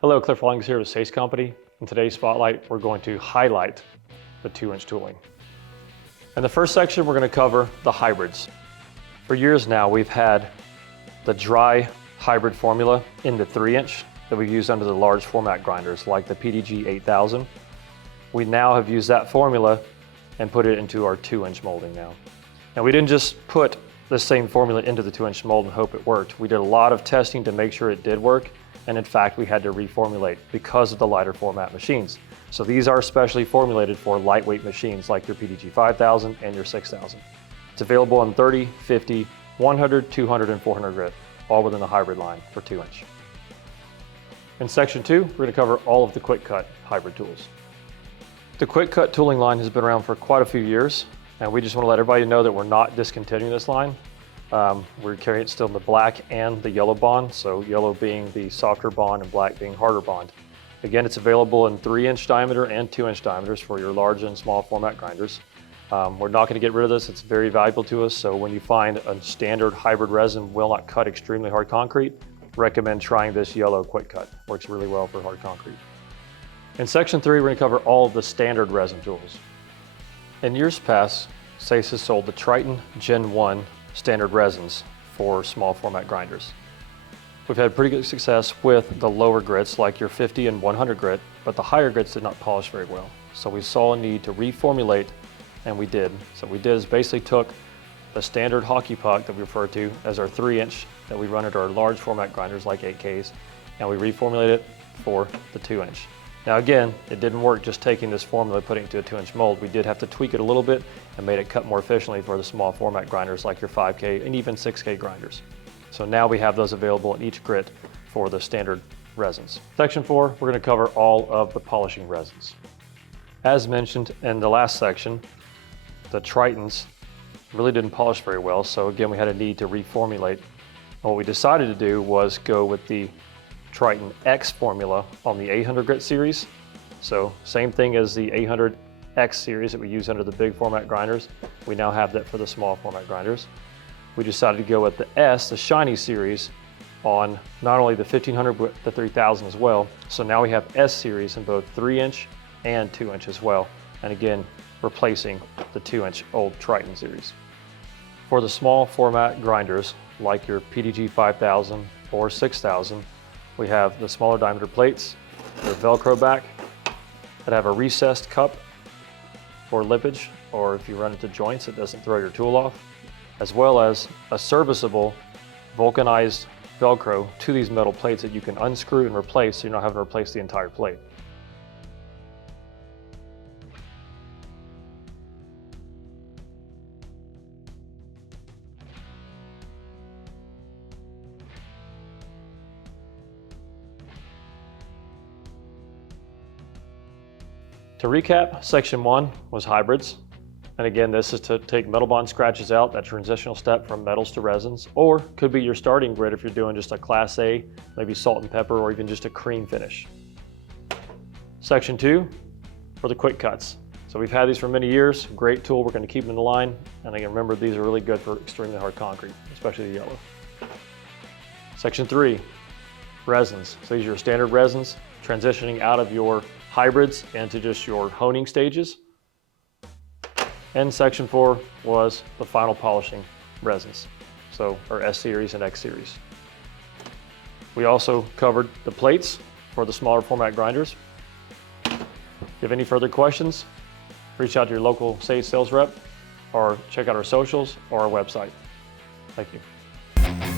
Hello, Cliff Rawlings here with SACE Company. In today's spotlight, we're going to highlight the 2-inch tooling. In the first section, we're going to cover the hybrids. For years now, we've had the dry hybrid formula in the 3-inch that we've used under the large format grinders like the PDG 8000. We now have used that formula and put it into our 2-inch molding now. And we didn't just put the same formula into the 2-inch mold and hope it worked. We did a lot of testing to make sure it did work. And in fact, we had to reformulate because of the lighter format machines. So these are specially formulated for lightweight machines like your PDG 5000 and your 6000. It's available in 30, 50, 100, 200, and 400 grit, all within the hybrid line for 2-inch. In section 2, we're going to cover all of the Quick Cut hybrid tools. The Quick Cut tooling line has been around for quite a few years, and we just want to let everybody know that we're not discontinuing this line. We're carrying it still in the black and the yellow bond, so yellow being the softer bond and black being harder bond. Again, it's available in 3-inch diameter and 2-inch diameters for your large and small format grinders. We're not going to get rid of this. It's very valuable to us, so when you find a standard hybrid resin will not cut extremely hard concrete, recommend trying this yellow Quick Cut. Works really well for hard concrete. In section 3, we're going to cover all of the standard resin tools. In years past, SACE has sold the Triton Gen 1 standard resins for small format grinders. We've had pretty good success with the lower grits like your 50 and 100 grit, but the higher grits did not polish very well. So we saw a need to reformulate, and we did. So what we did is basically took the standard hockey puck that we refer to as our 3-inch that we run at our large format grinders like 8Ks, and we reformulated it for the 2-inch. Now again, it didn't work just taking this formula, putting it into a 2-inch mold. We did have to tweak it a little bit and made it cut more efficiently for the small format grinders like your 5K and even 6K grinders. So now we have those available in each grit for the standard resins. Section 4, we're going to cover all of the polishing resins. As mentioned in the last section, the Tritons really didn't polish very well, so again we had a need to reformulate. And what we decided to do was go with the Triton X formula on the 800 grit series. So same thing as the 800 X series that we use under the big format grinders. We now have that for the small format grinders. We decided to go with the S, the shiny series, on not only the 1500 but the 3000 as well. So now we have S series in both 3-inch and 2-inch as well. And again, replacing the 2-inch old Triton series. For the small format grinders like your PDG 5000 or 6000, we have the smaller diameter plates, they're Velcro back, that have a recessed cup for lippage, or if you run into joints, it doesn't throw your tool off, as well as a serviceable vulcanized Velcro to these metal plates that you can unscrew and replace so you're not having to replace the entire plate. To recap, section 1 was hybrids. And again, this is to take metal bond scratches out, that transitional step from metals to resins, or could be your starting grit if you're doing just a class A, maybe salt and pepper, or even just a cream finish. Section 2 for the quick cuts. So we've had these for many years, great tool, we're going to keep them in the line. And again, remember, these are really good for extremely hard concrete, especially the yellow. Section 3, resins. So these are your standard resins, transitioning out of your hybrids into just your honing stages. And section 4 was the final polishing resins, so our S series and X series. We also covered the plates for the smaller format grinders. If you have any further questions, reach out to your local SACE sales rep or check out our socials or our website. Thank you.